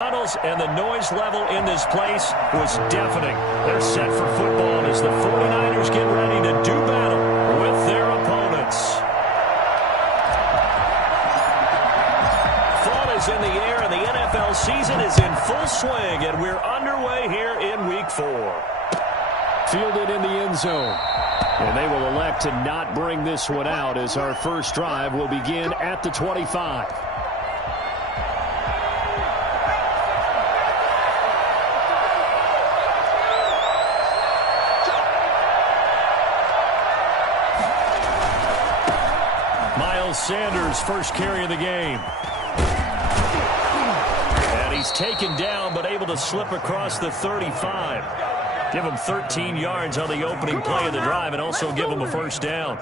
And the noise level in this place was deafening. They're set for football as the 49ers get ready to do battle with their opponents. Fall is in the air and the NFL season is in full swing, and we're underway here in Week 4. Fielded in the end zone. And they will elect to not bring this one out as our first drive will begin at the 25. Sanders first carry of the game. And he's taken down but able to slip across the 35. Give him 13 yards on the opening play of the drive and also give him a first down.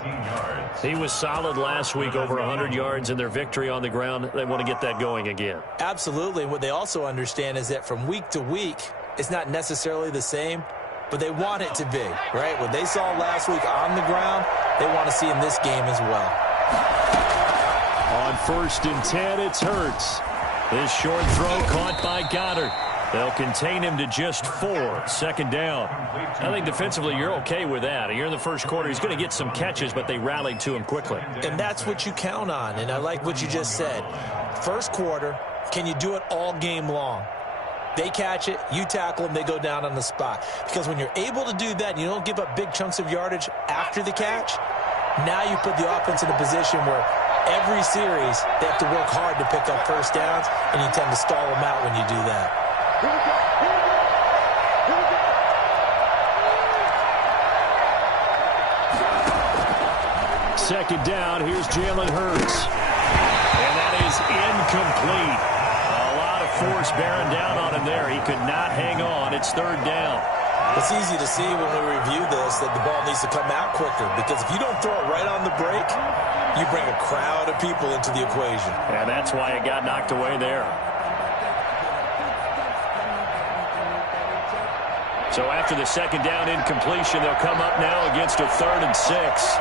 He was solid last week, over 100 yards in their victory on the ground. They want to get that going again. Absolutely. What they also understand is that from week to week, it's not necessarily the same, but they want it to be, right? What they saw last week on the ground, they want to see in this game as well. On 1st and 10, it's Hurts. This short throw caught by Goddard. They'll contain him to just 4. Second down. I think defensively you're okay with that. Here in the first quarter, he's going to get some catches, but they rallied to him quickly. And that's what you count on, and I like what you just said. First quarter, can you do it all game long? They catch it, you tackle them, they go down on the spot. Because when you're able to do that and you don't give up big chunks of yardage after the catch, now you put the offense in a position where every series they have to work hard to pick up first downs, and you tend to stall them out when you do that. Second down, here's Jalen Hurts. And that is incomplete. A lot of force bearing down on him there. He could not hang on. It's third down. It's easy to see when we review this that the ball needs to come out quicker, because if you don't throw it right on the break, you bring a crowd of people into the equation. And that's why it got knocked away there. So after the second down incompletion, they'll come up now against a 3rd and 6.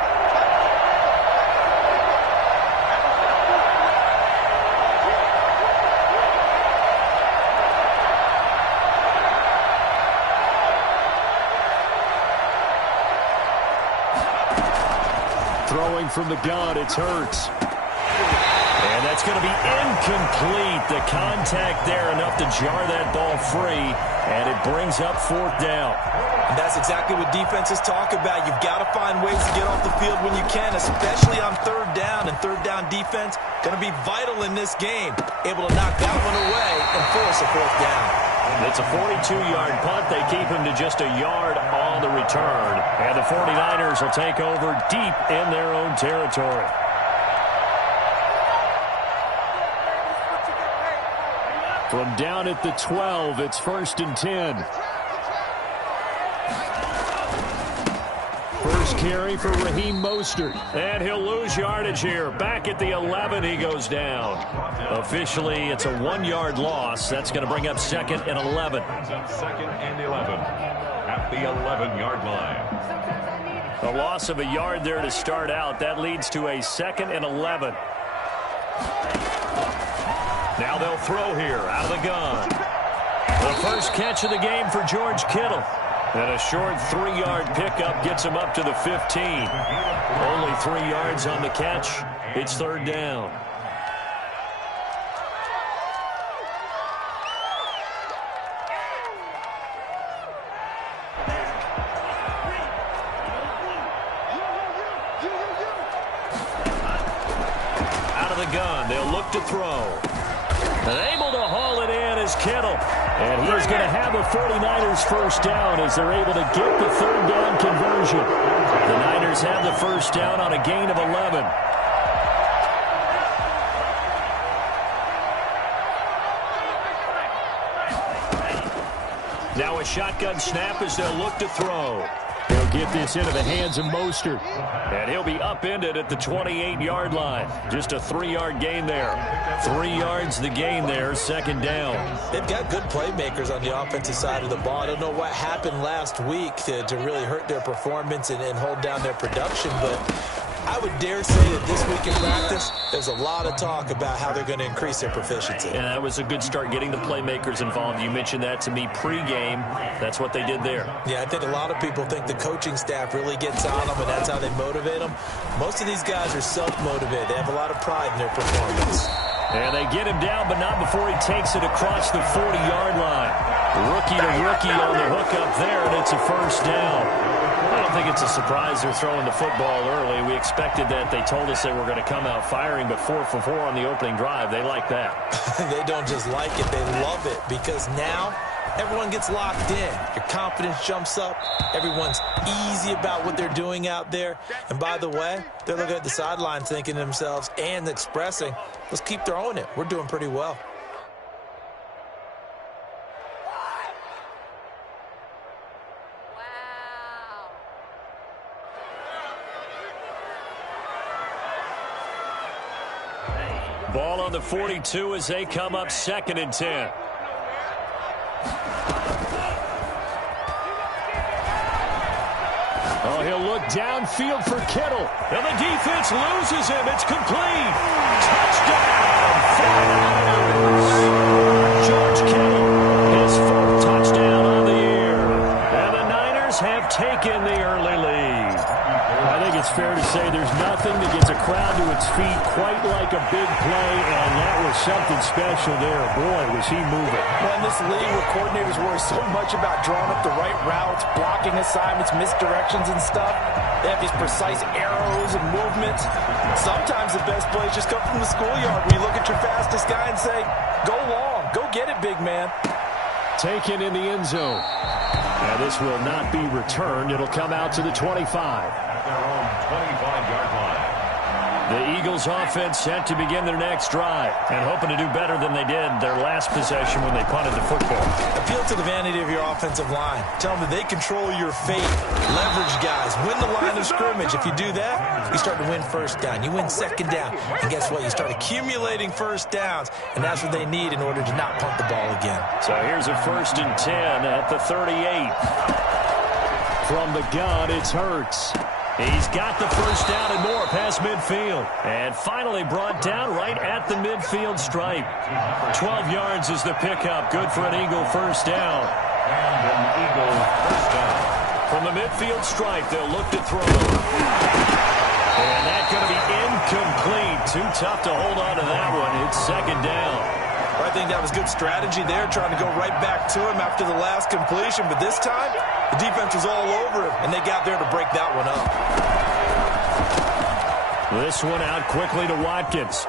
Throwing from the gun, it's Hurts. And that's going to be incomplete. The contact there enough to jar that ball free, and it brings up 4th down. And that's exactly what defenses talk about. You've got to find ways to get off the field when you can, especially on 3rd down. And 3rd down defense going to be vital in this game. Able to knock that one away and force a 4th down. It's a 42-yard punt. They keep him to just a yard on the return. And the 49ers will take over deep in their own territory. From down at the 12, it's 1st and 10. First carry for Raheem Mostert. And he'll lose yardage here. Back at the 11, he goes down. Officially, it's a 1-yard loss. That's going to bring up 2nd and 11. 2nd and 11 at the 11-yard line. A loss of a yard there to start out. That leads to a 2nd and 11. Now they'll throw here out of the gun. The first catch of the game for George Kittle. And a short 3-yard pickup gets him up to the 15. Only 3 yards on the catch. It's 3rd down. Out of the gun, they'll look to throw. And able to haul it in is Kittle. And he's going to have a 49ers first down as they're able to get the 3rd down conversion. The Niners have the first down on a gain of 11. Now a shotgun snap as they'll look to throw. They'll get this into the hands of Mostert. And he'll be upended at the 28-yard line. Just a 3-yard gain there. 3 yards the gain there, 2nd down. They've got good playmakers on the offensive side of the ball. I don't know what happened last week to really hurt their performance and hold down their production, but I would dare say that this week in practice, there's a lot of talk about how they're going to increase their proficiency. And that was a good start, getting the playmakers involved. You mentioned that to me pregame. That's what they did there. Yeah, I think a lot of people think the coaching staff really gets on them, and that's how they motivate them. Most of these guys are self-motivated. They have a lot of pride in their performance. And they get him down, but not before he takes it across the 40-yard line. Rookie to rookie on the hook up there, and it's a first down. I don't think it's a surprise they're throwing the football early. We expected that. They told us they were going to come out firing, but 4 for 4 on the opening drive. They like that. They don't just like it, they love it, because now everyone gets locked in. Your confidence jumps up. Everyone's easy about what they're doing out there. And by the way, they're looking at the sideline thinking to themselves and expressing, let's keep throwing it. We're doing pretty well. Ball on the 42 as they come up 2nd and 10. Oh, he'll look downfield for Kittle. And the defense loses him. It's complete. Touchdown, 49ers. George Kittle, his 4th touchdown on the year. And the Niners have taken the early lead. I think it's fair to say there's nothing that gets a crowd to its feet quite like a big play, and that was something special there. Boy, was he moving. Well, in this league where coordinators worry so much about drawing up the right routes, blocking assignments, misdirections and stuff, they have these precise arrows and movements. Sometimes the best plays just come from the schoolyard where you look at your fastest guy and say, go long, go get it, big man. Taken in the end zone. Now this will not be returned. It'll come out to the 25. Their own 25-yard line. The Eagles offense set to begin their next drive and hoping to do better than they did their last possession when they punted the football. Appeal to the vanity of your offensive line. Tell them that they control your fate. Leverage guys. Win the line of scrimmage. If you do that, you start to win first down. You win second down. And guess what? You start accumulating first downs. And that's what they need in order to not punt the ball again. So here's a 1st and 10 at the 38. From the gun, it's Hurts. He's got the first down and more past midfield. And finally brought down right at the midfield stripe. 12 yards is the pickup. Good for an Eagle first down. And an Eagle first down. From the midfield stripe, they'll look to throw. And that's going to be incomplete. Too tough to hold on to that one. It's 2nd down. I think that was good strategy there, trying to go right back to him after the last completion. But this time, the defense was all over him, and they got there to break that one up. This one out quickly to Watkins.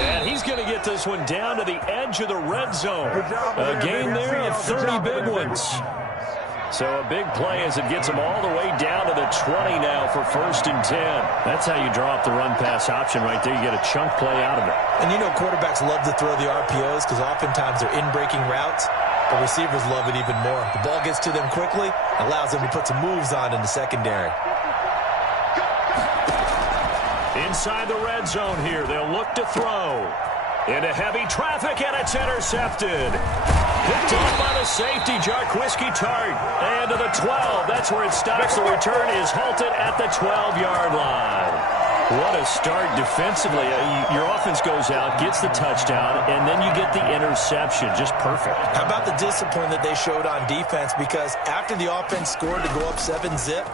And he's going to get this one down to the edge of the red zone. A gain there of 30 big ones. So a big play as it gets them all the way down to the 20 now for 1st and 10. That's how you draw up the run-pass option right there. You get a chunk play out of it. And you know quarterbacks love to throw the RPOs because oftentimes they're in-breaking routes. But receivers love it even more. The ball gets to them quickly, allows them to put some moves on in the secondary. Inside the red zone here, they'll look to throw. Into heavy traffic, and it's intercepted. Picked off by the safety, Jarquiski Tart. And to the 12. That's where it stops. The return is halted at the 12-yard line. What a start defensively. Your offense goes out, gets the touchdown, and then you get the interception. Just perfect. How about the discipline that they showed on defense? Because after the offense scored to go up 7-zip,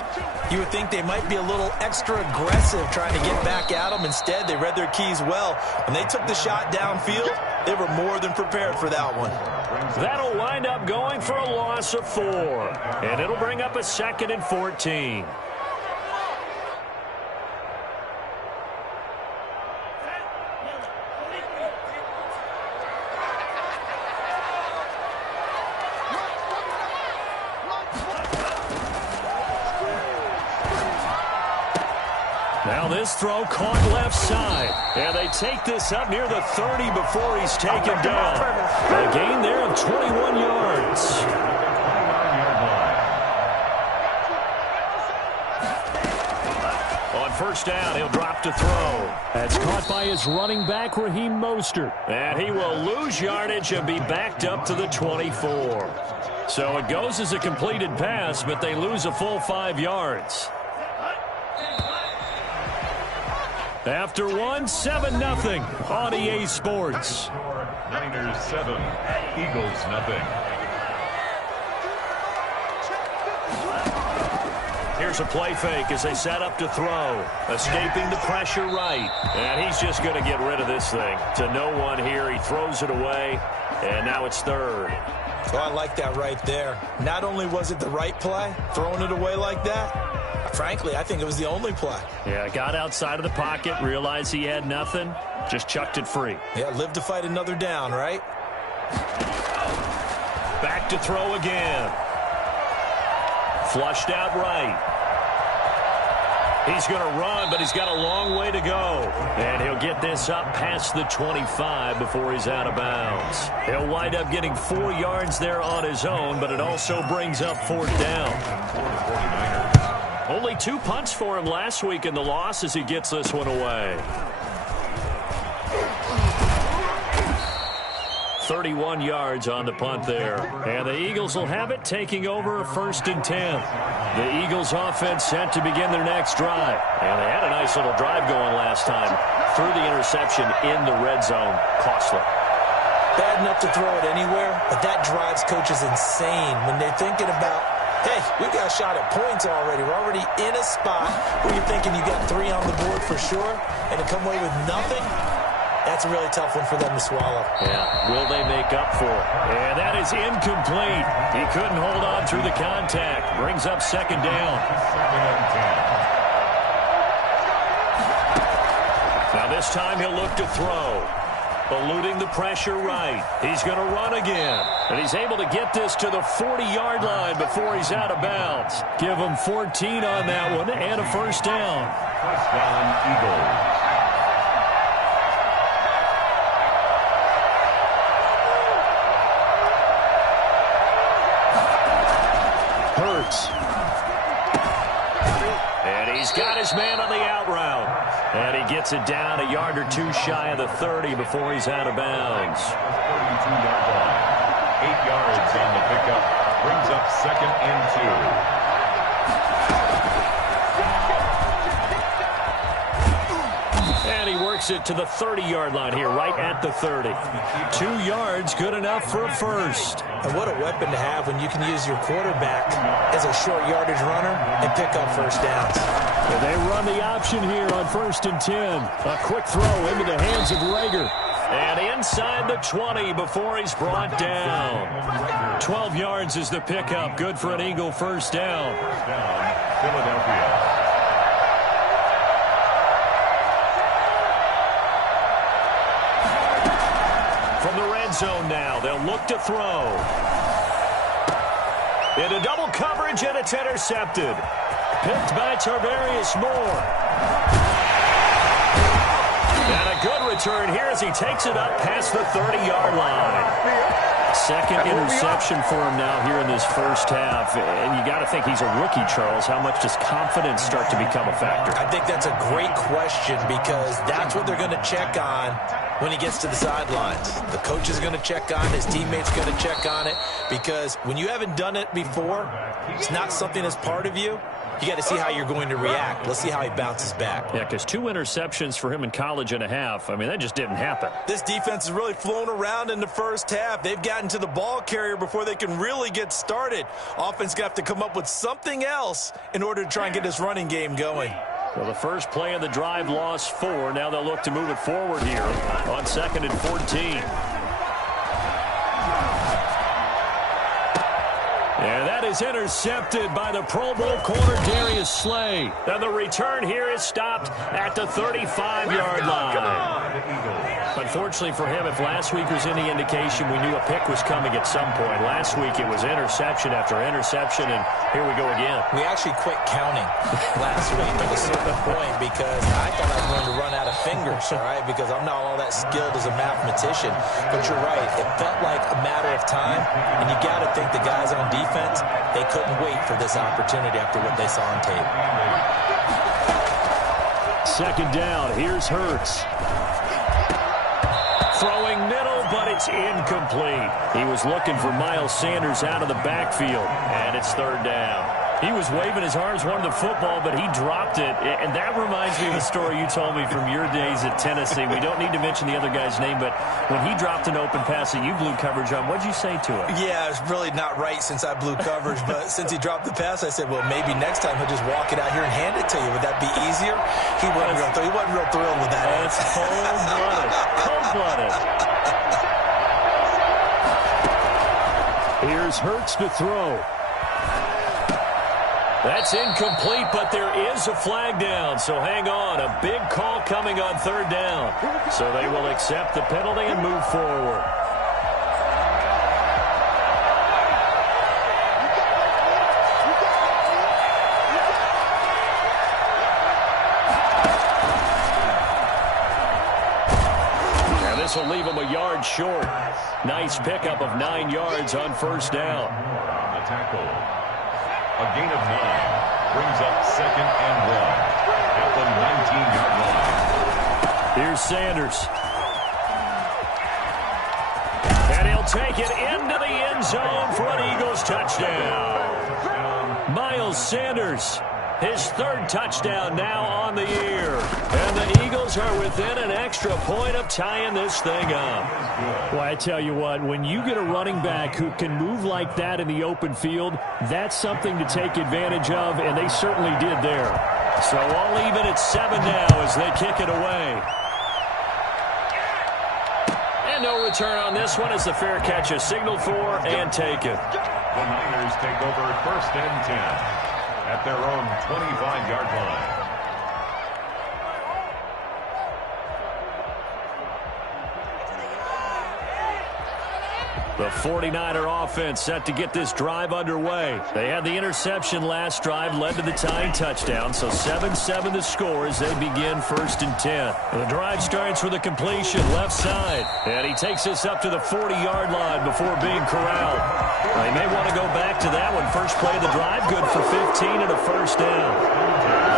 you would think they might be a little extra aggressive trying to get back at them. Instead, they read their keys well. When they took the shot downfield, they were more than prepared for that one. That'll wind up going for a loss of 4. And it'll bring up a 2nd and 14. Now this throw caught left side. And they take this up near the 30 before he's taken down. A gain there of 21 yards. On 1st down, he'll drop to throw. That's caught by his running back, Raheem Mostert. And he will lose yardage and be backed up to the 24. So it goes as a completed pass, but they lose a full 5 yards. After one, 7-0 on EA Sports. Niners 7, Eagles nothing. Here's a play fake as they set up to throw. Escaping the pressure right. And he's just going to get rid of this thing. To no one here. He throws it away. And now it's third. So I like that right there. Not only was it the right play, throwing it away like that, frankly, I think it was the only play. Yeah, got outside of the pocket, realized he had nothing, just chucked it free. Yeah, live to fight another down, right? Back to throw again. Flushed out right. He's going to run, but he's got a long way to go. And he'll get this up past the 25 before he's out of bounds. He'll wind up getting 4 yards there on his own, but it also brings up 4th down. Only 2 punts for him last week in the loss as he gets this one away. 31 yards on the punt there. And the Eagles will have it, taking over a 1st and 10. The Eagles offense set to begin their next drive. And they had a nice little drive going last time. Threw the interception in the red zone. Costly. Bad enough to throw it anywhere, but that drives coaches insane when they're thinking about, hey, we've got a shot at points already. We're already in a spot where you're thinking you got 3 on the board for sure, and to come away with nothing, that's a really tough one for them to swallow. Yeah, will they make up for it? And that is incomplete. He couldn't hold on through the contact. Brings up 2nd down. 2nd and 10. Now this time he'll look to throw. Eluding the pressure right. He's going to run again. And he's able to get this to the 40-yard line before he's out of bounds. Give him 14 on that one and a 1st down. 1st down, Eagles. And he's got his man on the out route. And he gets it down a yard or 2 shy of the 30 before he's out of bounds. 32-yard line. 8 yards on the pickup. Brings up 2nd and 2. And he works it to the 30-yard line here, right at the 30. 2 yards, good enough for a 1st. And what a weapon to have when you can use your quarterback as a short yardage runner and pick up 1st downs. And they run the option here on 1st and 10. A quick throw into the hands of Rager. And inside the 20 before he's brought down. 12 yards is the pickup. Good for an Eagle 1st down. 1st down, Philadelphia. From the red zone now, they'll look to throw. Into double coverage, and it's intercepted. Picked by Tarvarius Moore. And a good return here as he takes it up past the 30-yard line. 2nd interception for him now here in this 1st half. And you got to think he's a rookie, Charles. How much does confidence start to become a factor? I think that's a great question because that's what they're going to check on when he gets to the sidelines. The coach is going to check on it. His teammates going to check on it because when you haven't done it before, it's not something that's part of you. You got to see how you're going to react. Let's see how he bounces back. Yeah, because 2 interceptions for him in college and a half. I mean, that just didn't happen. This defense has really flown around in the 1st half. They've gotten to the ball carrier before they can really get started. Offense got to come up with something else in order to try and get this running game going. Well, the first play of the drive lost 4. Now they'll look to move it forward here on 2nd and 14. And that is intercepted by the Pro Bowl corner, Darius Slay. And the return here is stopped at the 35-yard line. Unfortunately for him, if last week was any indication, we knew a pick was coming at some point. Last week it was interception after interception, and here we go again. We actually quit counting last week at a certain point because I thought I was going to run out of fingers, all right, because I'm not all that skilled as a mathematician. But you're right. It felt like a matter of time, and you got to think the guys on defense, they couldn't wait for this opportunity after what they saw on tape. 2nd down. Here's Hurts. Throwing middle, but it's incomplete. He was looking for Miles Sanders out of the backfield, and it's 3rd down. He was waving his arms, wanted the football, but he dropped it. And that reminds me of a story you told me from your days at Tennessee. We don't need to mention the other guy's name, but when he dropped an open pass that you blew coverage on, what'd you say to him? Yeah, it's really not right since I blew coverage, but since he dropped the pass, I said, well, maybe next time he'll just walk it out here and hand it to you. Would that be easier? He wasn't real thrilled with that. That's cold-blooded. Cold-blooded. Here's Hurts to throw. That's incomplete, but there is a flag down, so hang on. A big call coming on third down. So they will accept the penalty and move forward. And this will leave them a yard short. Nice pickup of 9 yards on first down. On the tackle. A gain of 9 brings up 2nd and 1 at the 19-yard line. Here's Sanders. And he'll take it into the end zone for an Eagles touchdown. Miles Sanders, his 3rd touchdown now on the year. And the Eagles are within an extra point of tying this thing up. Well, I tell you what, when you get a running back who can move like that in the open field, that's something to take advantage of, and they certainly did there. So all even at 7 now as they kick it away. And no return on this one as the fair catch is signaled for and taken. The Niners take over 1st and 10 at their own 25-yard line. The 49er offense set to get this drive underway. They had the interception last drive, led to the tying touchdown, so 7-7 the score as they begin 1st and 10. The drive starts with a completion left side, and he takes us up to the 40-yard line before being corralled. They may want to go back to that one. First play of the drive, good for 15 and a first down.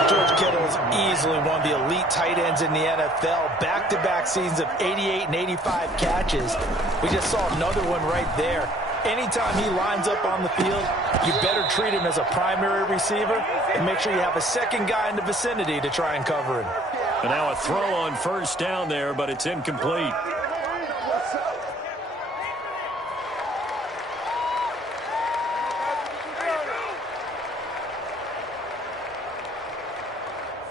George Kittle is easily one of the elite tight ends in the NFL. Back-to-back seasons of 88 and 85 catches. We just saw another one right there. Anytime he lines up on the field, you better treat him as a primary receiver and make sure you have a second guy in the vicinity to try and cover him. And now a throw on first down there, but it's incomplete.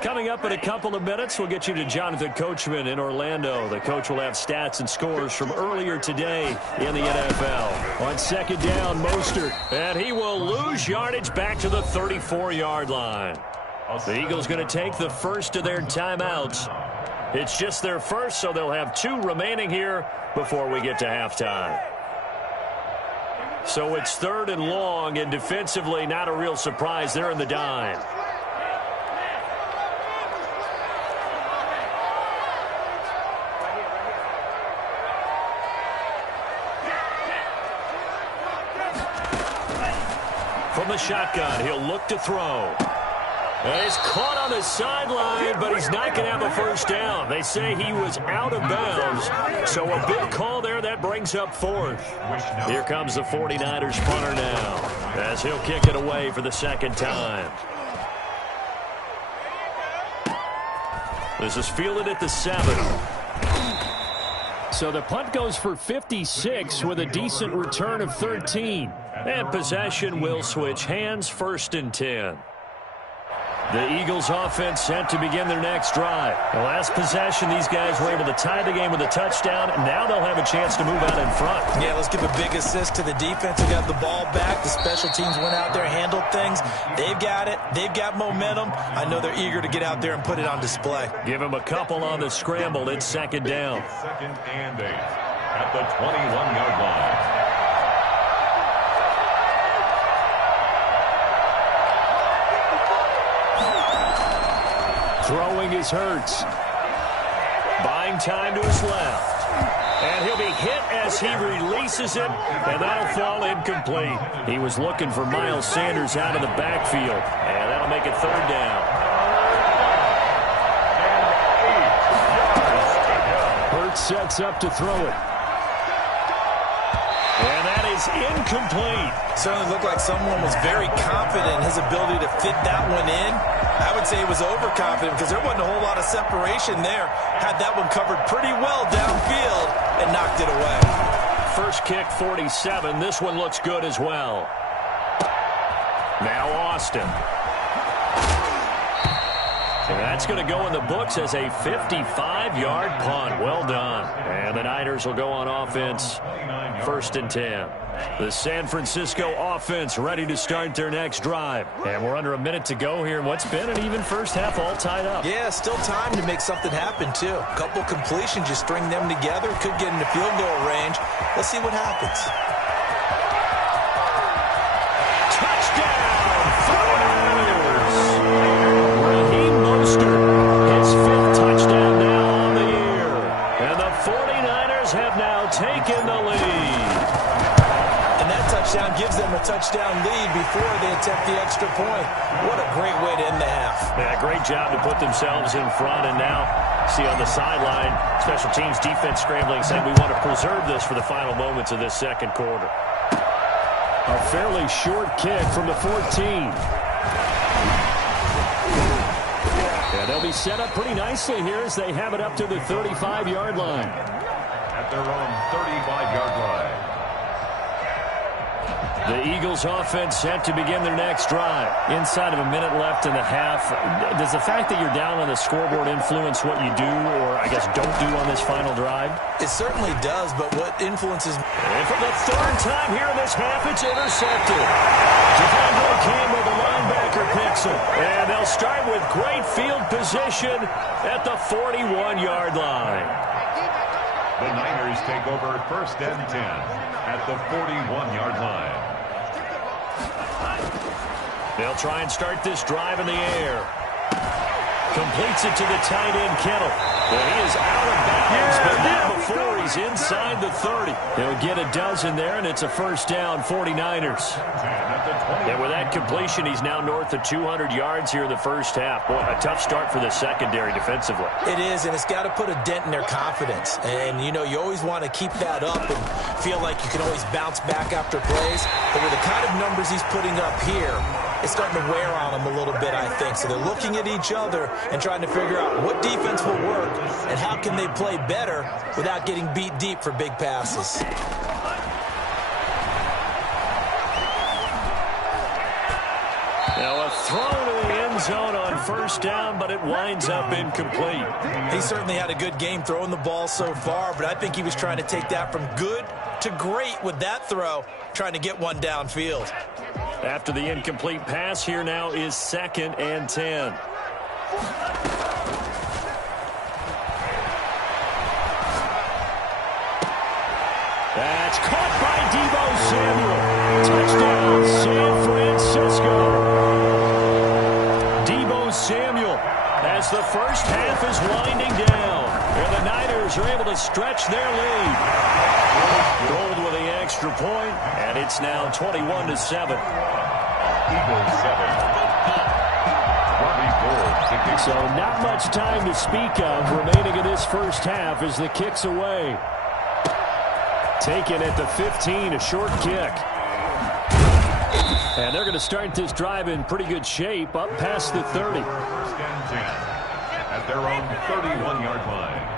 Coming up in a couple of minutes, we'll get you to Jonathan Coachman in Orlando. The coach will have stats and scores from earlier today in the NFL. On 2nd down, Mostert. And he will lose yardage back to the 34-yard line. The Eagles going to take the first of their timeouts. It's just their first, so they'll have 2 remaining here before we get to halftime. So it's 3rd and long, and defensively not a real surprise. They're in the dime. From the shotgun, he'll look to throw. And he's caught on the sideline, but he's not going to have a first down. They say he was out of bounds. So a big call there that brings up 4th. Here comes the 49ers punter now as he'll kick it away for the 2nd time. This is fielded at the 7. So the punt goes for 56 with a decent return of 13. And possession will switch hands, 1st and 10. The Eagles offense set to begin their next drive. The last possession, these guys were able to tie the game with a touchdown. Now they'll have a chance to move out in front. Yeah, let's give a big assist to the defense who got the ball back. The special teams went out there, handled things. They've got it. They've got momentum. I know they're eager to get out there and put it on display. Give them a couple on the scramble. It's 2nd down. 2nd and 8 at the 21-yard line. Throwing is Hurts. Buying time to his left. And he'll be hit as he releases it, and that'll fall incomplete. He was looking for Miles Sanders out of the backfield, and that'll make it 3rd down. Hurts sets up to throw it. And that is is incomplete. Certainly looked like someone was very confident in his ability to fit that one in. I would say he was overconfident because there wasn't a whole lot of separation there. Had that one covered pretty well downfield and knocked it away. First kick, 47. This one looks good as well. Now Austin. And that's going to go in the books as a 55-yard punt. Well done. And the Niners will go on offense. 1st and 10. The San Francisco offense ready to start their next drive. And we're under a minute to go here in what's been an even first half, all tied up. Yeah, still time to make something happen, too. A couple completions, you string them together. Could get into field goal range. Let's see what happens. Touchdown, 49ers! Raheem Mostert, his 5th touchdown now on the year. And the 49ers have now taken the lead. Touchdown gives them a touchdown lead before they attempt the extra point. What a great way to end the half. Yeah, great job to put themselves in front. And now, see on the sideline, special teams defense scrambling, saying we want to preserve this for the final moments of this second quarter. A fairly short kick from the 14. Yeah, they'll be set up pretty nicely here as they have it up to the 35-yard line. At their own 35-yard line. The Eagles offense set to begin their next drive. Inside of a minute left in the half, does the fact that you're down on the scoreboard influence what you do or, I guess, don't do on this final drive? It certainly does, but what influences... And for the 3rd time here in this half, it's intercepted. Devondre Campbell, the linebacker, picks it. And they'll start with great field position at the 41-yard line. The Niners take over 1st and 10 at the 41-yard line. They'll try and start this drive in the air. Completes it to the tight end, Kittle. And he is out of bounds, but not before he's inside the 30. He'll get a dozen there, and it's a 1st down, 49ers. And with that completion, he's now north of 200 yards here in the first half. Boy, a tough start for the secondary defensively. It is, and it's got to put a dent in their confidence. And, you know, you always want to keep that up and feel like you can always bounce back after plays. But with the kind of numbers he's putting up here, it's starting to wear on them a little bit, I think. So they're looking at each other and trying to figure out what defense will work and how can they play better without getting beat deep for big passes. Now a throw to the end zone on 1st down, but it winds up incomplete. He certainly had a good game throwing the ball so far, but I think he was trying to take that from good to great with that throw, trying to get one downfield. After the incomplete pass, here now is 2nd and 10. That's caught by Deebo Samuel. Touchdown, San Francisco. Deebo Samuel, as the first half is winding down, and the Niners are able to stretch their lead. Gold with the extra point, and it's now 21-7. Eagles 7. So not much time to speak of remaining in this first half as the kick's away. Taken at the 15, a short kick. And they're going to start this drive in pretty good shape up past the 30. 1st and 10 at their own 31-yard line.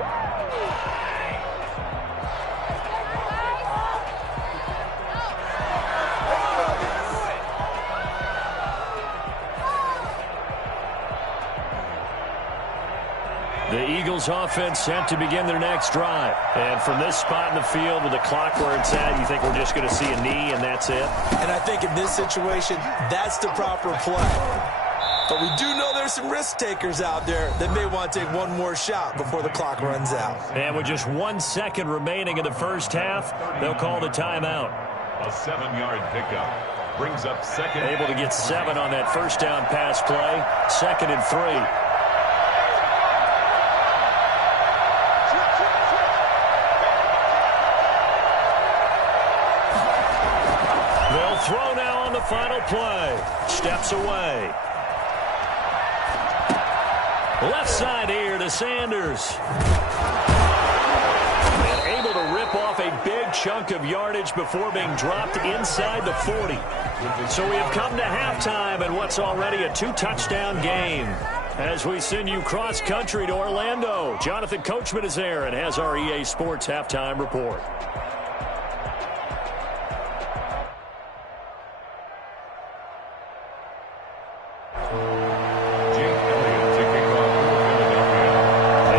The Eagles offense set to begin their next drive. And from this spot in the field with the clock where it's at, you think we're just going to see a knee and that's it? And I think in this situation, that's the proper play. But we do know there's some risk takers out there that may want to take one more shot before the clock runs out. And with just 1 second remaining in the first half, they'll call the timeout. A 7-yard pickup brings up 2nd. Able to get 7 on that first down pass play. 2nd and 3. Throw now on the final play. Steps away. Left side here to Sanders. And able to rip off off a big chunk of yardage before being dropped inside the 40. So we have come to halftime in what's already a 2-touchdown game. As we send you cross-country to Orlando, Jonathan Coachman is there and has our EA Sports Halftime Report.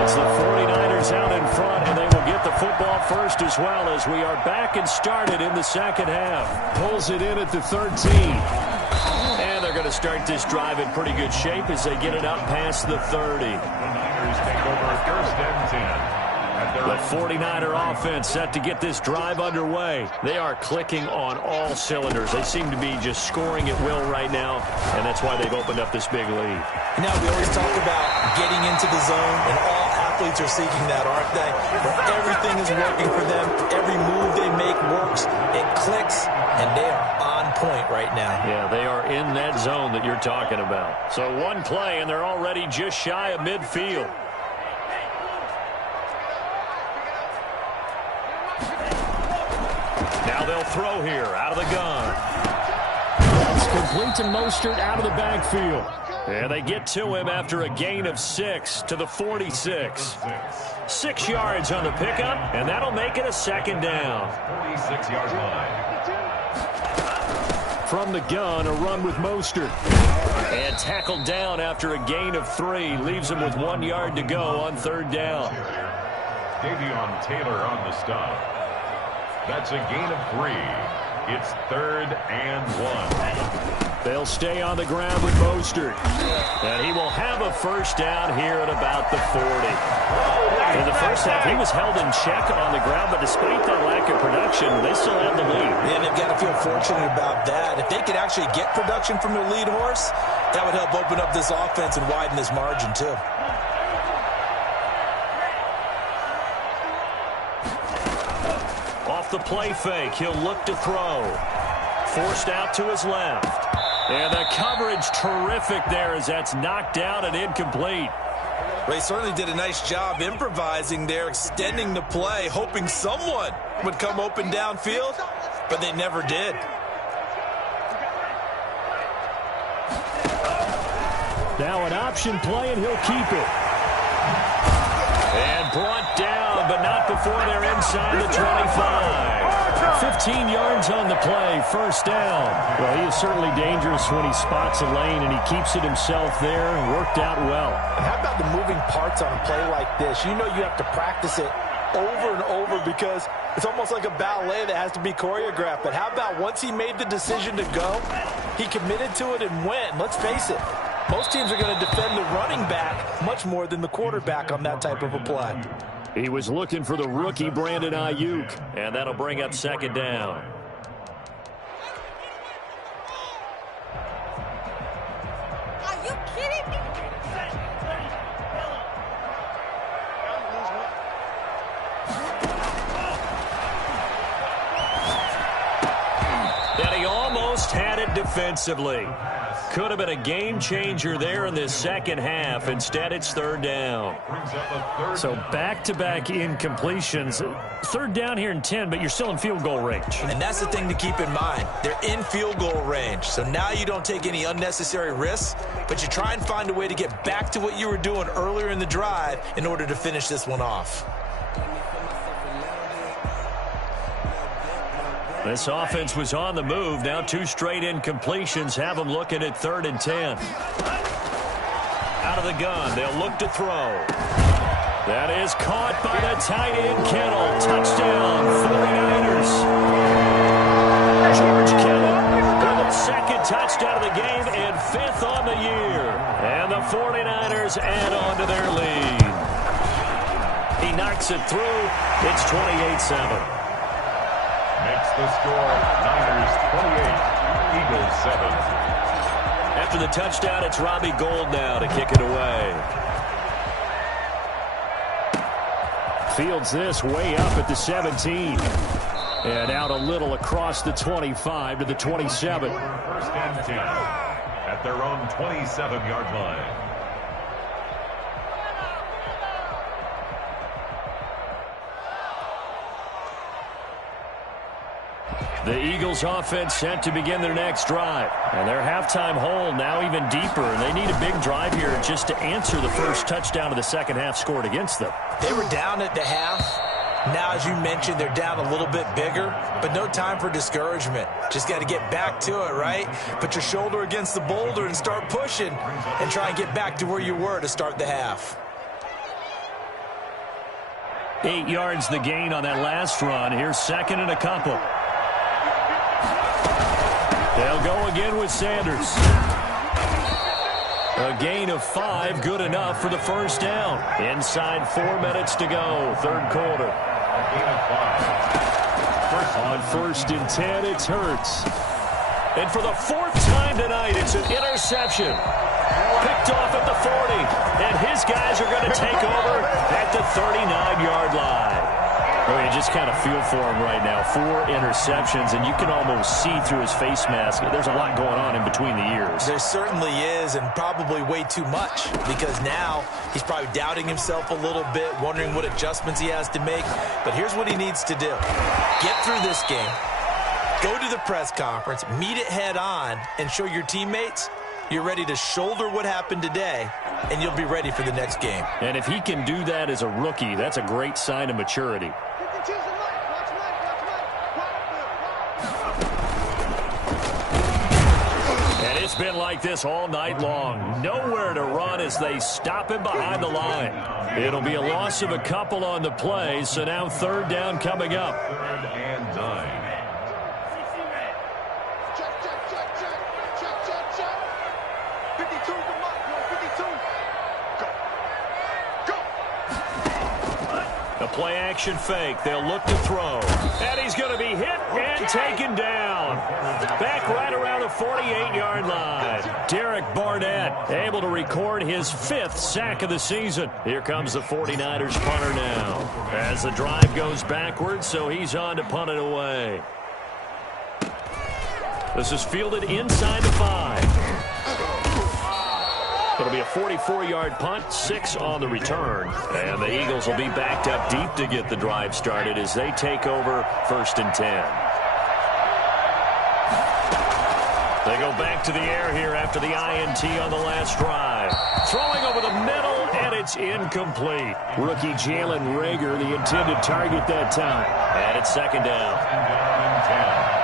It's the 49ers out in front, and they will get the football first as well as we are back and started in the second half. Pulls it in at the 13. And they're going to start this drive in pretty good shape as they get it up past the 30. The Niners take over first and 10. The 49er offense set to get this drive underway. They are clicking on all cylinders. They seem to be just scoring at will right now, and that's why they've opened up this big lead. Now, we always talk about getting into the zone, and all athletes are seeking that, aren't they? Where everything is working for them. Every move they make works. It clicks, and they are on point right now. Yeah, they are in that zone that you're talking about. So one play, and they're already just shy of midfield. Now they'll throw here out of the gun. It's complete to Mostert out of the backfield. And they get to him after a gain of 6 to the 46. 6 yards on the pickup, and that'll make it a second down. 46-yard line. From the gun, a run with Mostert. And tackled down after a gain of 3. Leaves him with 1 yard to go on third down. Davion Taylor on the stop. That's a gain of 3. It's 3rd and 1. They'll stay on the ground with Mostert. And he will have a first down here at about the 40. In the first half, he was held in check on the ground, but despite that lack of production, they still have the lead. And they've got to feel fortunate about that. If they could actually get production from their lead horse, that would help open up this offense and widen this margin, too. Off the play fake, he'll look to throw. Forced out to his left. And the coverage terrific there as that's knocked out and incomplete. They certainly did a nice job improvising there, extending the play, hoping someone would come open downfield, but they never did. Now an option play, and he'll keep it. And brought down, but not before they're inside the 25. 15 yards on the play, first down. Well, he is certainly dangerous when he spots a lane, and he keeps it himself there. Worked out well. And how about the moving parts on a play like this? You know you have to practice it over and over because it's almost like a ballet that has to be choreographed. But how about once he made the decision to go, he committed to it and went. Let's face it, most teams are going to defend the running back much more than the quarterback on that type of a play. He was looking for the rookie Brandon Ayuk, and that'll bring up second down. Are you kidding me? And he almost had it defensively. Could have been a game changer there in this second half. Instead, it's third down. So back-to-back incompletions. Third down here in 10, but you're still in field goal range. And that's the thing to keep in mind. They're in field goal range. So now you don't take any unnecessary risks, but you try and find a way to get back to what you were doing earlier in the drive in order to finish this one off. This offense was on the move. Now 2 straight incompletions have them looking at 3rd and 10. Out of the gun, they'll look to throw. That is caught by the tight end, Kittle. Touchdown, 49ers. George Kittle with a second touchdown of the game and 5th on the year. And the 49ers add on to their lead. He knocks it through. It's 28-7. Makes the score Niners 28, Eagles 7. After the touchdown, it's Robbie Gould now to kick it away. Fields this way up at the 17. And out a little across the 25 to the 27. First and 10 at their own 27-yard line. The Eagles offense set to begin their next drive. And their halftime hole now even deeper. And they need a big drive here just to answer the first touchdown of the second half scored against them. They were down at the half. Now, as you mentioned, they're down a little bit bigger, but no time for discouragement. Just got to get back to it, right? Put your shoulder against the boulder and start pushing and try and get back to where you were to start the half. 8 yards the gain on that last run. Here's second and a couple. They'll go again with Sanders. A gain of 5, good enough for the first down. Inside 4 minutes to go, third quarter. On 1st and 10, it's Hurts. And for the 4th time tonight, it's an interception. Picked off at the 40. And his guys are going to take over at the 39-yard line. Oh, you just kind of feel for him right now. 4 interceptions, and you can almost see through his face mask. There's a lot going on in between the ears. There certainly is, and probably way too much, because now he's probably doubting himself a little bit, wondering what adjustments he has to make. But here's what he needs to do. Get through this game, go to the press conference, meet it head on, and show your teammates you're ready to shoulder what happened today, and you'll be ready for the next game. And if he can do that as a rookie, that's a great sign of maturity. And it's been like this all night long. Nowhere to run as they stop him behind the line. It'll be a loss of a couple on the play, so now third down coming up. 3rd and 9. A play-action fake. They'll look to throw. And he's going to be hit and taken down. Back right around the 48-yard line. Derek Barnett able to record his 5th sack of the season. Here comes the 49ers punter now. As the drive goes backwards, so he's on to punt it away. This is fielded inside the 5. It'll be a 44-yard punt, 6 on the return. And the Eagles will be backed up deep to get the drive started as they take over 1st and 10. They go back to the air here after the INT on the last drive. Throwing over the middle, and it's incomplete. Rookie Jalen Reagor, the intended target that time. And it's second down. 10.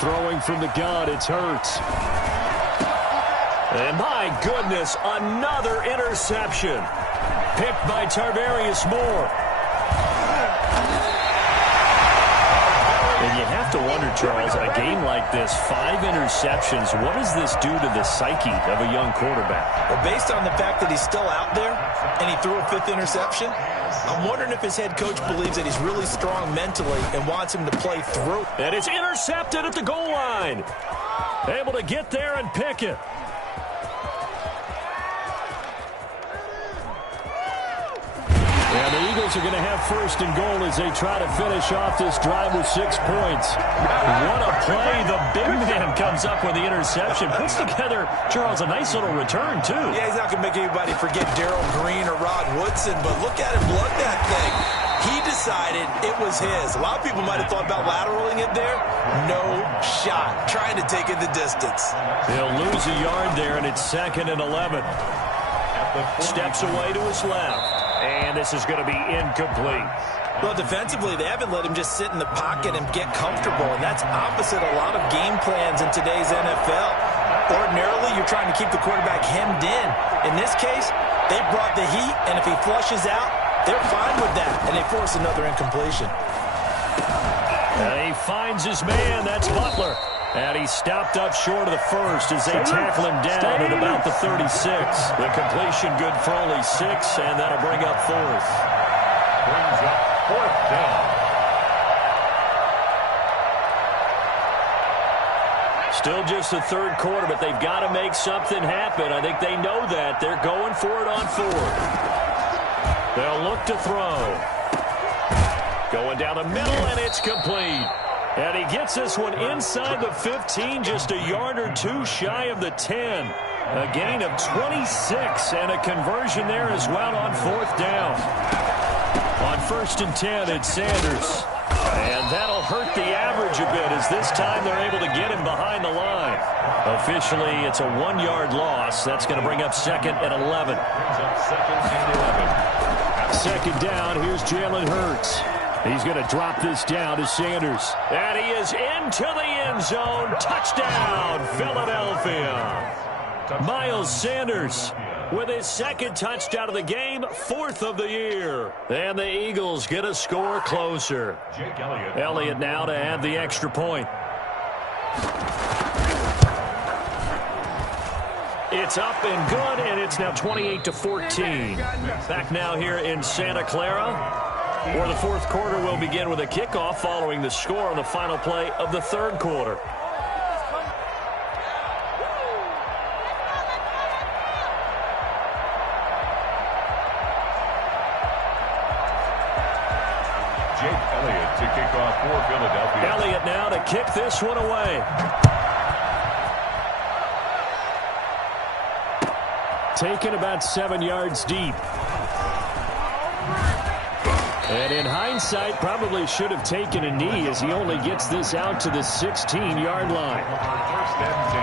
Throwing from the gun, it's Hurts. And my goodness, another interception. Picked by Tarvarius Moore. And you have to wonder, Charles, a game like this, 5 interceptions, what does this do to the psyche of a young quarterback? Well, based on the fact that he's still out there and he threw a 5th interception, I'm wondering if his head coach believes that he's really strong mentally and wants him to play through. And it's intercepted at the goal line. Able to get there and pick it. And the Eagles are going to have 1st and goal as they try to finish off this drive with 6 points. What a play. The big man comes up with the interception. Puts together, Charles, a nice little return, too. Yeah, he's not going to make anybody forget Darrell Green or Rod Woodson, but look at him lug that thing. He decided it was his. A lot of people might have thought about lateraling it there. No shot. Trying to take it the distance. He'll lose a yard there, and it's 2nd and 11. Steps away to his left. And this is going to be incomplete. Well, defensively, they haven't let him just sit in the pocket and get comfortable, and that's opposite a lot of game plans in today's NFL. Ordinarily, you're trying to keep the quarterback hemmed in. In this case, they brought the heat, and if he flushes out, they're fine with that, and they force another incompletion. And he finds his man. That's Butler. And he stopped up short of the first as they tackle him down at about the 36. The completion good for only 6, and that'll bring up 4th. Brings up 4th down. Still just the third quarter, but they've got to make something happen. I think they know that. They're going for it on 4th. They'll look to throw. Going down the middle, and it's complete. And he gets this one inside the 15, just a yard or 2 shy of the 10. A gain of 26 and a conversion there as well on 4th down. On 1st and 10. It's Sanders. And that'll hurt the average a bit as this time they're able to get him behind the line. Officially, it's a 1-yard loss. That's going to bring up 2nd and 11. Second down, here's Jalen Hurts. He's going to drop this down to Sanders. And he is into the end zone. Touchdown, Philadelphia. Miles Sanders with his 2nd touchdown of the game, 4th of the year. And the Eagles get a score closer. Elliott now to add the extra point. It's up and good, and it's now 28-14. Back now here in Santa Clara, where the 4th quarter will begin with a kickoff following the score on the final play of the 3rd quarter. Jake Elliott to kick off for Philadelphia. Elliott now to kick this one away. Taken about 7 yards deep. And in hindsight, probably should have taken a knee as he only gets this out to the 16-yard line. 1st and 10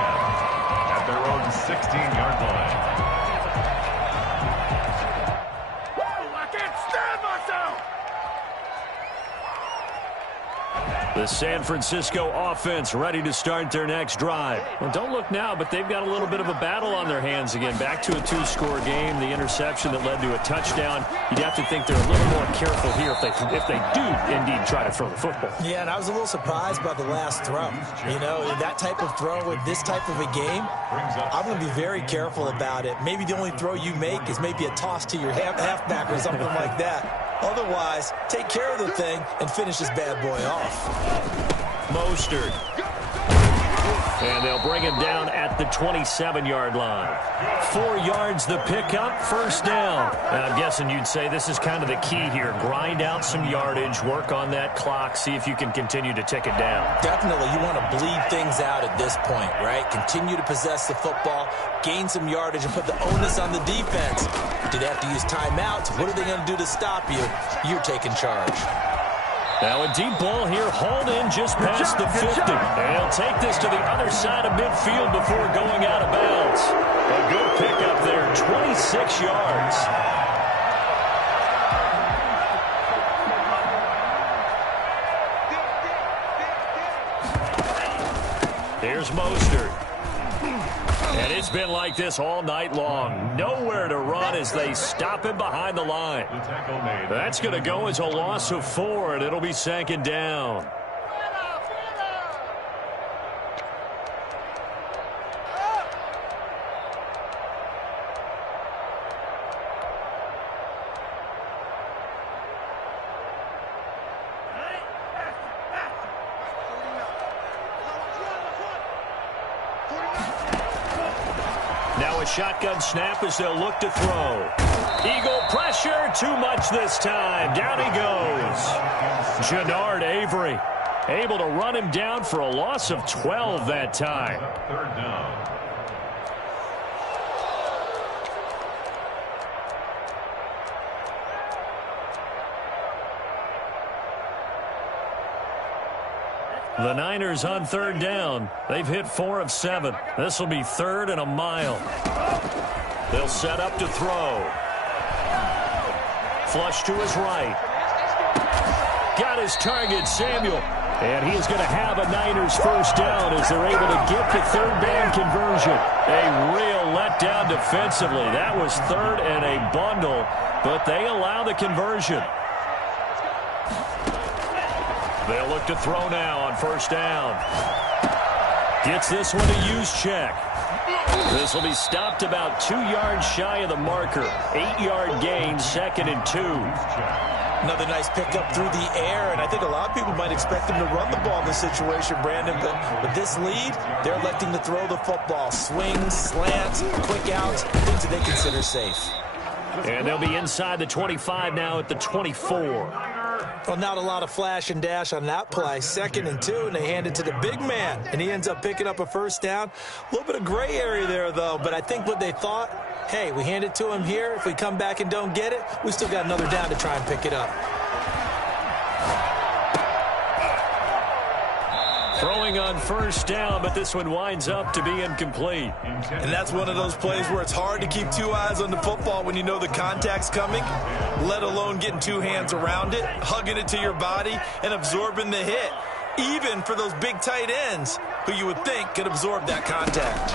at their own 16-yard line. The San Francisco offense ready to start their next drive. Well, don't look now, but they've got a little bit of a battle on their hands again. Back to a 2-score game, the interception that led to a touchdown. You'd have to think they're a little more careful here if they do indeed try to throw the football. Yeah, and I was a little surprised by the last throw. You know, that type of throw with this type of a game, I'm going to be very careful about it. Maybe the only throw you make is maybe a toss to your halfback or something like that. Otherwise, take care of the thing and finish this bad boy off. Mostert. And they'll bring him down at the 27-yard line. 4 yards the pickup, 1st down. And I'm guessing you'd say this is kind of the key here. Grind out some yardage, work on that clock, see if you can continue to tick it down. Definitely, you want to bleed things out at this point, right? Continue to possess the football, gain some yardage, and put the onus on the defense. Do they have to use timeouts? What are they going to do to stop you? You're taking charge. Now a deep ball here, hauled in just past the 50. And he'll take this to the other side of midfield before going out of bounds. A good pickup there, 26 yards. Here's Mostert. And it's been like this all night long. Nowhere to run as they stop him behind the line. That's going to go as a loss of 4, and it'll be 2nd down. Now a shotgun snap as they'll look to throw. Eagle pressure, too much this time. Down he goes. Jannard Avery able to run him down for a loss of 12 that time. 3rd down. The Niners on 3rd down. They've hit 4 of 7. This will be 3rd and a mile. They'll set up to throw. Flush to his right. Got his target, Samuel. And he is going to have a Niners 1st down as they're able to get the 3rd down conversion. A real letdown defensively. That was 3rd and a bundle, but they allow the conversion. They'll look to throw now on 1st down. Gets this one to Juszczyk. This will be stopped about 2 yards shy of the marker. 8-yard gain, 2nd and 2. Another nice pickup through the air, and I think a lot of people might expect them to run the ball in this situation, Brandon, but with this lead, they're electing to throw the football. Swings, slants, quick outs, things that they consider safe. And they'll be inside the 25 now at the 24. Well, not a lot of flash and dash on that play. 2nd and 2, and they hand it to the big man, and he ends up picking up a 1st down. A little bit of gray area there, though, but I think what they thought, hey, we hand it to him here. If we come back and don't get it, we still got another down to try and pick it up. Throwing on first down, but this one winds up to be incomplete. And that's one of those plays where it's hard to keep two eyes on the football when you know the contact's coming, let alone getting two hands around it, hugging it to your body, and absorbing the hit, even for those big tight ends who you would think could absorb that contact.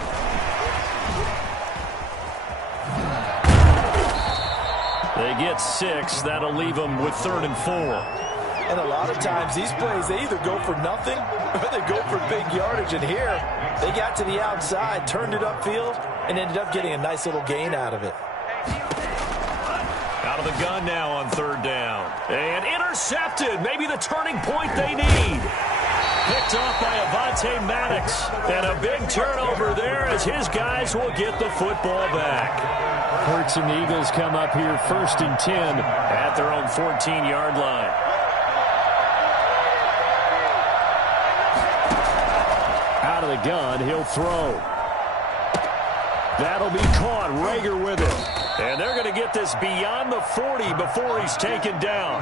They get 6. That'll leave them with 3rd and 4. And a lot of times these plays, they either go for nothing or they go for big yardage. And here, they got to the outside, turned it upfield, and ended up getting a nice little gain out of it. Out of the gun now on 3rd down. And intercepted. Maybe the turning point they need. Picked off by Avonte Maddox. And a big turnover there as his guys will get the football back. Hurts and the Eagles come up here 1st and 10 at their own 14-yard line. Out of the gun, he'll throw. That'll be caught. Rager with it. And they're going to get this beyond the 40 before he's taken down.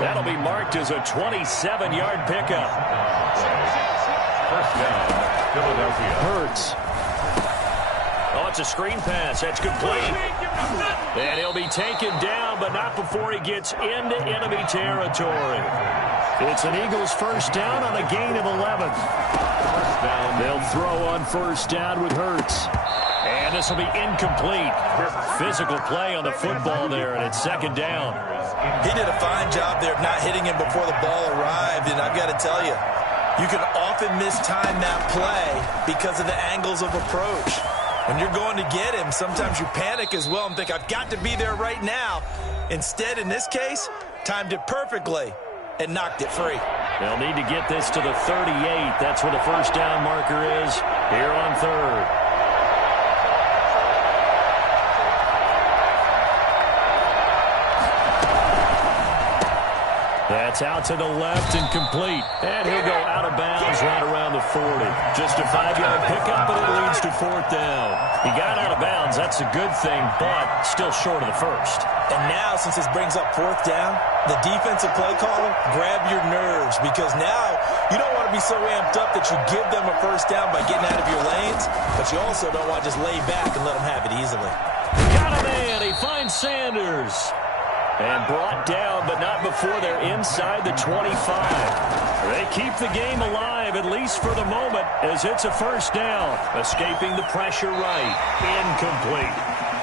That'll be marked as a 27-yard pickup. First down, Philadelphia. Hurts. Oh, it's a screen pass. That's complete. And he'll be taken down, but not before he gets into enemy territory. It's an Eagles first down on a gain of 11. They'll throw on first down with Hurts. And this will be incomplete. Physical play on the football there, and it's 2nd down. He did a fine job there of not hitting him before the ball arrived, and I've got to tell you, you can often mistime that play because of the angles of approach. When you're going to get him, sometimes you panic as well and think, I've got to be there right now. Instead, in this case, timed it perfectly and knocked it free. They'll need to get this to the 38. That's where the first down marker is here on 3rd. That's out to the left and complete. And he'll go out of bounds right around the 40. Just a 5-yard pickup, and it leads to 4th down. He got out of bounds. That's a good thing, but still short of the first. And now, since this brings up 4th down, the defensive play caller, grab your nerves, because now you don't want to be so amped up that you give them a first down by getting out of your lanes, but you also don't want to just lay back and let them have it easily. Got a man. He finds Sanders. And brought down, but not before they're inside the 25. They keep the game alive, at least for the moment, as it's a first down. Escaping the pressure right. Incomplete.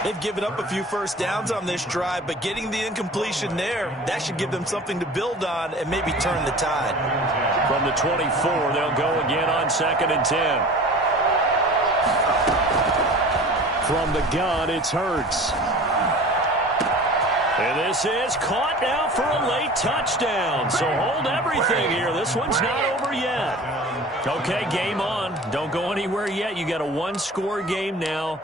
They've given up a few first downs on this drive, but getting the incompletion there, that should give them something to build on and maybe turn the tide. From the 24, they'll go again on 2nd and 10. From the gun, it's Hurts. And this is caught now for a late touchdown. So hold everything here. This one's not over yet. Okay, game on. Don't go anywhere yet. You got a 1-score game now.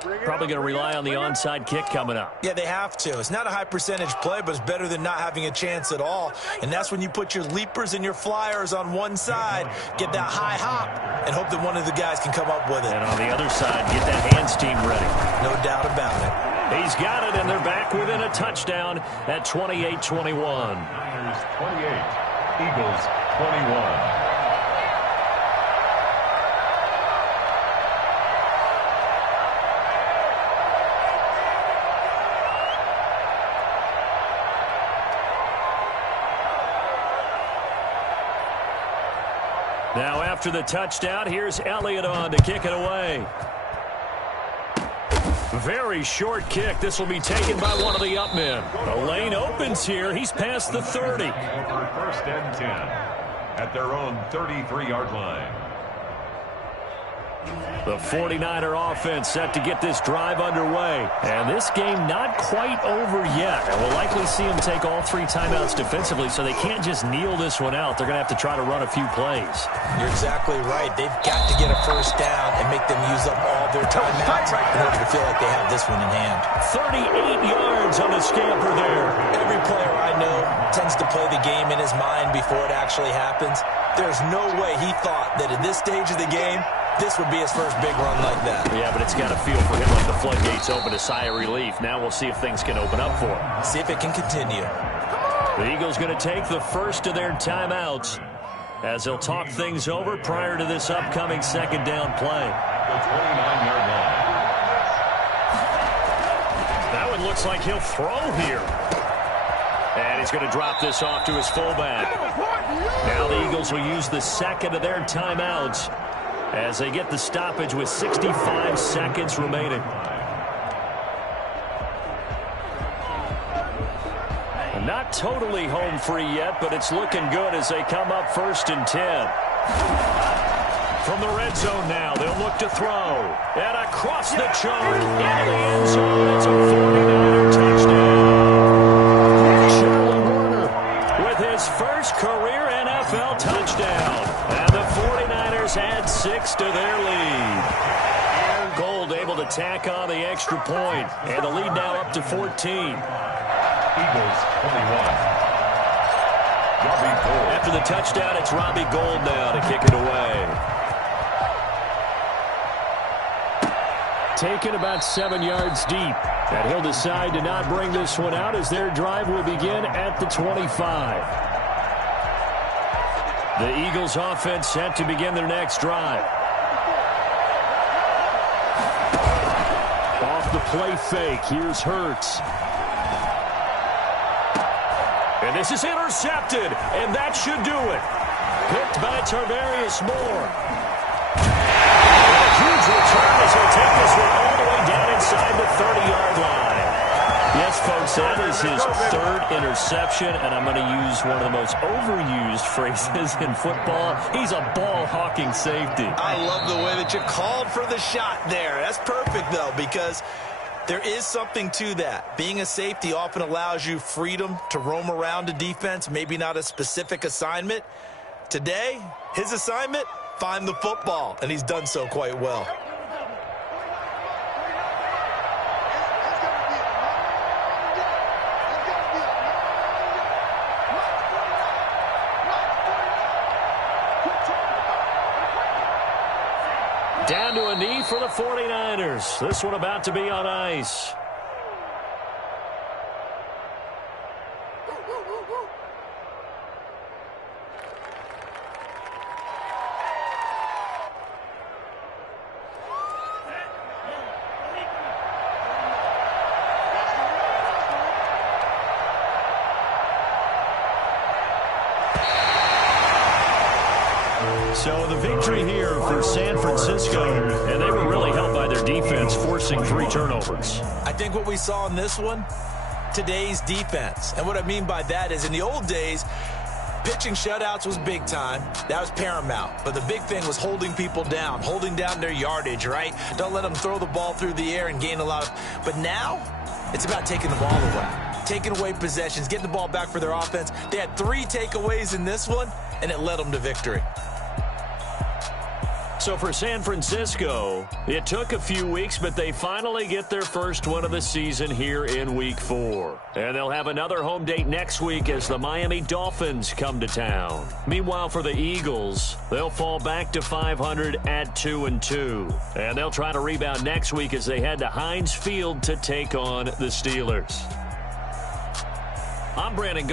Probably going to rely on the onside kick coming up. Yeah, they have to. It's not a high percentage play, but it's better than not having a chance at all. And that's when you put your leapers and your flyers on one side, get that high hop, and hope that one of the guys can come up with it. And on the other side, get that hands team ready. No doubt about it. He's got it, and they're back within a touchdown at 28-21. Niners 28, Eagles 21. Now after the touchdown, here's Elliott on to kick it away. Very short kick. This will be taken by one of the up men. The lane opens here. He's past the 30. First and 10 at their own 33-yard line. The 49er offense set to get this drive underway. And this game not quite over yet. And we'll likely see them take all 3 timeouts defensively, so they can't just kneel this one out. They're going to have to try to run a few plays. You're exactly right. They've got to get a first down and make them use up all their timeouts in order to feel like they have this one in hand. 38 yards on the scamper there. Every player I know tends to play the game in his mind before it actually happens. There's no way he thought that at this stage of the game, this would be his first big run like that. Yeah, but it's got to feel for him like the floodgates open, a sigh of relief. Now we'll see if things can open up for him. See if it can continue. The Eagles going to take the first of their timeouts as they'll talk things over prior to this upcoming second down play. The 29-yard line. That one looks like he'll throw here. And he's going to drop this off to his fullback. Now the Eagles will use the second of their timeouts as they get the stoppage with 65 seconds remaining. Not totally home free yet, but it's looking good as they come up 1st and 10. From the red zone now, they'll look to throw. And across the chart, into the end zone. It's a 49er touchdown. Charlie Warner with his first career NFL touchdown. And the 49ers add 6 to their lead. Gold able to tack on the extra point. And the lead now up to 14. Eagles 21. Robbie Gould. After the touchdown, it's Robbie Gould now to kick it away. Taken about 7 yards deep. And he'll decide to not bring this one out as their drive will begin at the 25. The Eagles offense set to begin their next drive. Off the play fake, here's Hurts. And this is intercepted, and that should do it. Picked by Tarvarius Moore. A huge return as he'll take this one all the way down inside the 30-yard line. Yes, folks, that is his third interception, and I'm going to use one of the most overused phrases in football. He's a ball-hawking safety. I love the way that you called for the shot there. That's perfect, though, because there is something to that. Being a safety often allows you freedom to roam around a defense, maybe not a specific assignment. Today, his assignment, find the football, and he's done so quite well. Down to a knee for the 49ers. This one about to be on ice. So the victory here for San Francisco, and they were really helped by their defense, forcing 3 turnovers. I think what we saw in this one, today's defense. And what I mean by that is in the old days, pitching shutouts was big time. That was paramount. But the big thing was holding people down, holding down their yardage, right? Don't let them throw the ball through the air and gain a lot of... But now, it's about taking the ball away, taking away possessions, getting the ball back for their offense. They had 3 takeaways in this one, and it led them to victory. So for San Francisco, it took a few weeks, but they finally get their first one of the season here in Week 4. And they'll have another home date next week as the Miami Dolphins come to town. Meanwhile, for the Eagles, they'll fall back to 500 at 2-2. And they'll try to rebound next week as they head to Heinz Field to take on the Steelers. I'm Brandon